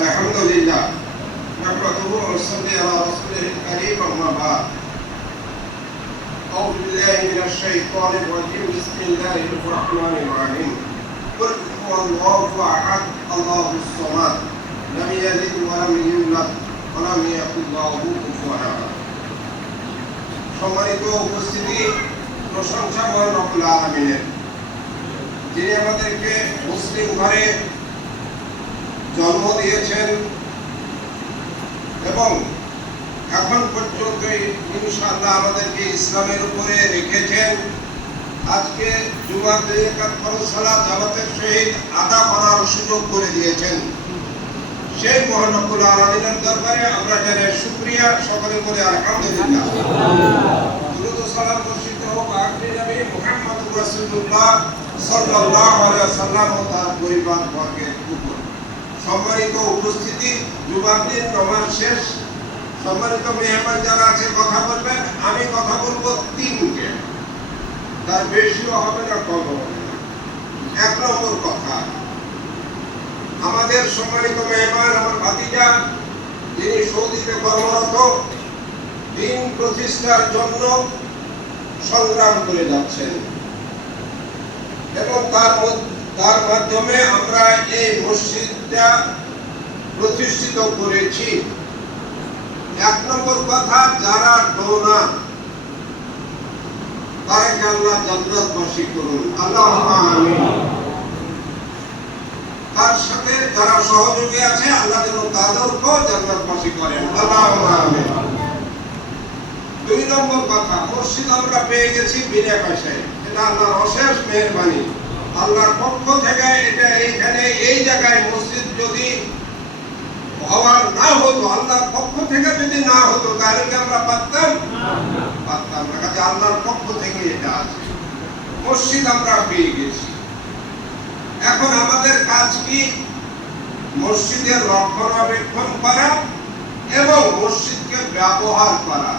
الحمد لله نحمده ونصلي على رسوله الكريم أما بعد أعوذ بالله من الشيطان الرجيم بسم الله الرحمن الرحيم قل هو الله أحد الله الصمد لم يلد ولم يولد ولم يكن له كفوا أحد সম্মানিত উপস্থিতি প্রশংসা করেন রব্বুল আলমিনের যিনি আমাদেরকে মুসলিম ঘরে জন্ম দিয়েছেন এবং এখন পর্যন্ত ইনশাআল্লাহ আমাদেরকে ইসলামের উপরে রেখেছেন। আজকে জুমার জামাতের সহিত আদা করার সুযোগ করে দিয়েছেন। সেই মহানকুল আলমিনের দরবারে আমরা জানাই শুক্রিয়া, সকলে করে আলহামদুলিল্লাহ। সাল্লাম ও তার পরিবার বর্গের উপর। সম্মানিত উপস্থিতি জুমার নমাজ শেষ। সম্মানিত মেহমান যারা আছে, কথা বলবেন। আমি কথা বলব তিনটে তার বেশিও হবে না, কম হবে এক নম্বর কথা, আমাদের সম্মানিত মেহমান, আমার ভাতিজা, যিনি সৌদিতে কর্মরত দিন প্রতিষ্ঠার জন্য সংগ্রাম করে যাচ্ছেন। এবং তার মধ্য- তার মাধ্যমে আমরা এই মসজিদটা প্রতিষ্ঠিত করেছি। এক নম্বর কথা, যারা ডোনা তারাকে আল্লাহ জান্নাতবাসী করুন। আল্লাহ তার সাথে যারা সহযোগী আছে, আল্লাহ যেন তাদেরকেও জান্নাতবাসী করেন। আল্লাহ দুই নম্বর কথা, মসজিদ আমরা পেয়ে গেছি বিনা পয়সায়। এটা আল্লাহর অশেষ মেহরবানি। আল্লাহর পক্ষ থেকে এটা এইখানে, এই জায়গায় মসজিদ যদি হওয়ার না হতো, আল্লাহর পক্ষ থেকে যদি না হতো, তাহলে কি আমরা পারতাম? পারতাম না। কাজে আল্লাহর পক্ষ থেকে এটা আছে। মসজিদ আমরা পেয়ে গেছি। এখন আমাদের কাজ কি? মসজিদের রক্ষণাবেক্ষণ করা এবং মসজিদকে ব্যবহার করা।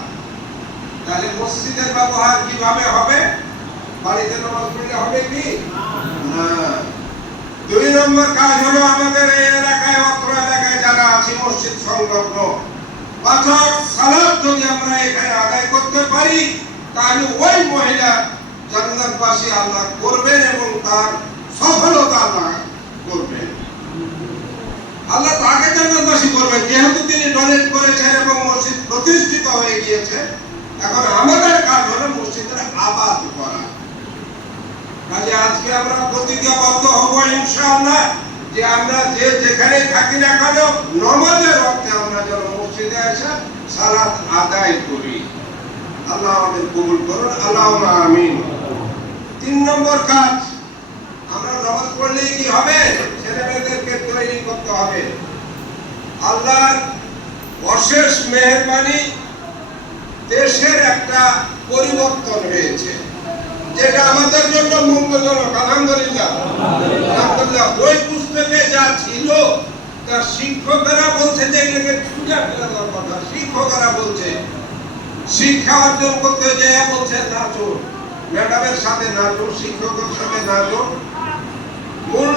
তাহলে মসজিদের ব্যবহার কীভাবে হবে? বাড়িতে নামাজ পড়লে হবে কি? নম্বর কাজ হলো আমাদের এই এলাকায়, অত্র এলাকায় যারা আছে, মসজিদ সংলগ্ন। পাঁচক সালাত যদি আমরা এখানে আদায় করতে পারি, তাহলে ওই মহিলা জান্নাতবাসী আল্লাহ করবেন এবং তার সফলতা আল্লাহ করবেন। আল্লাহ তাকে জান্নাতবাসী করবেন। যেহেতু তিনি ডোনেট করেছেন এবং মসজিদ প্রতিষ্ঠিত হয়ে গিয়েছে, এখন আমাদের কাজ হলো মসজিদের আজকে আমরা প্রতিজ্ঞাবদ্ধ হব ইনশাআল্লাহ যে আমরা যে যেখানে থাকি না কেন নমাজের অর্থে আমরা যেন মসজিদে এসে সালাত আদায় করি। আল্লাহ আমাদের কবুল করুন আল্লাহ আমিন। তিন নম্বর কাজ, আমরা নামাজ পড়লেই কি হবে? ছেলে মেয়েদেরকে তৈরি করতে হবে। আল্লাহর অশেষ মেহরবানি দেশের একটা পরিবর্তন যেটা আমাদের জন্য মঙ্গলজনক, আলহামদুলিল্লাহ। ওই পুস্তকে যা ছিল তার শিক্ষকেরা বলছে যে এটাকে ছুঁড়ে ফেলার কথা শিক্ষকেরা বলছে, শিক্ষা অর্জন করতে যে বলছে নাচুন ম্যাডামের সাথে নাচুন শিক্ষকের সাথে নাচো।